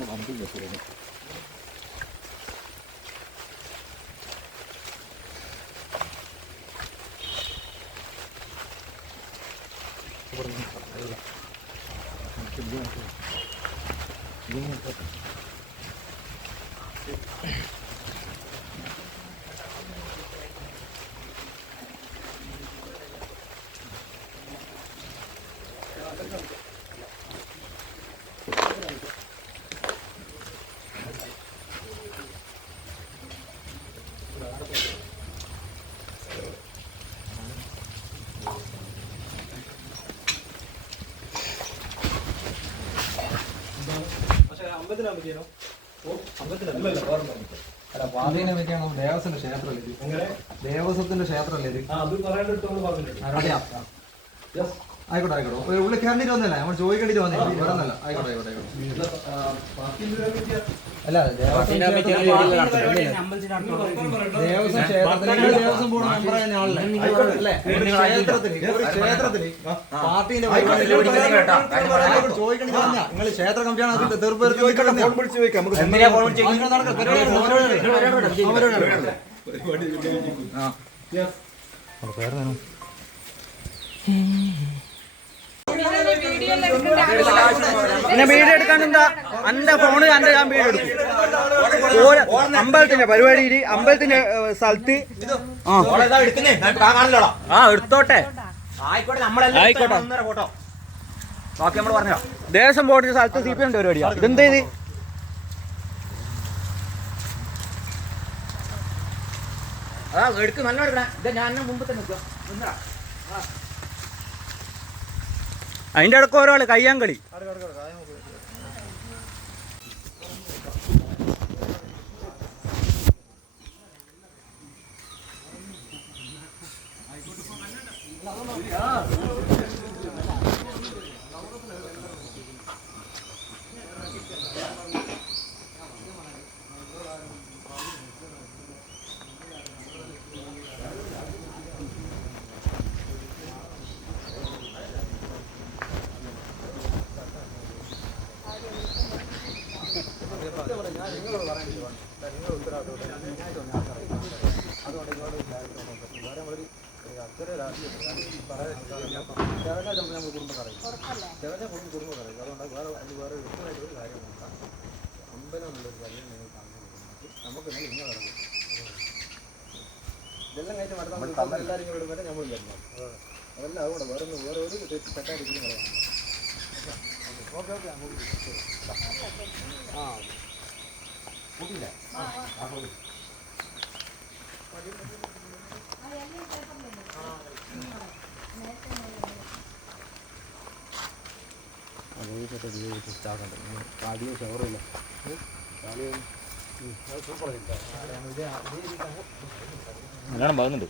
안 들려 그래. 이렇게 미안해. 미안해. Teacher അല്ല. പാതീനെ പറ്റിയാണ് ദേവസ്വത്തിന്റെ ക്ഷേത്രമല്ലേ ഇത്? ദേവസ്വത്തിന്റെ ക്ഷേത്രമല്ലേ ഇത്? അറിയാം ആയിക്കോട്ടെ ആയിക്കോട്ടെ. വന്നല്ല? നമ്മൾ ആയിക്കോട്ടെ ആയിക്കോട്ടെ അല്ല ദേവസ്വം ദേവസ്വം ബോർഡ് മെമ്പറായ ആളല്ലേ? അല്ലേ? ഒരു ക്ഷേത്രത്തിൽ ഒരു ക്ഷേത്രത്തിൽ പാർട്ടിന്റെ ചോദിക്കേണ്ടി? വന്നാ നിങ്ങൾ ക്ഷേത്ര കമ്മിറ്റിയാണ് പിന്നെ വീഡിയോ എടുക്കാനെന്താ എന്റെ ഫോണ് എന്റെ ഞാൻ വീഡിയോ എടുക്കും. അമ്പലത്തിന്റെ പരിപാടിയിൽ അമ്പലത്തിന്റെ സ്ഥലത്ത്. ആ. എടുത്തോട്ടെ. ദേശം ബോർഡിന്റെ സ്ഥലത്ത് സി പി എം പരിപാടിയാ. ഇതെന്താ ഇത്? അതാ എടുക്ക് നല്ല എടുക്കണേ. ഇത് ഞാൻ മുമ്പ് തന്നെ നിൽക്കുക നിന്നടാ. അതിന്റെ ഇടയ്ക്ക് ഒരാൾ കയ്യാങ്കളി. ഇതെല്ലാം കഴിഞ്ഞ് മറ്റന്നാൾ നമ്മൾ എല്ലാവരും ഇവിടെ വരെ നമ്മൾ വരണം അതല്ല അതുകൊണ്ട് വേറെ ഒന്നും വേറെ ഒരു തെറ്റ് തെറ്റായിരിക്കും ഓക്കെ ഓക്കെ ആ കൂട്ടിയില്ല ആദ്യം ഷവറില്ല നല്ലോണം പോകുന്നുണ്ട്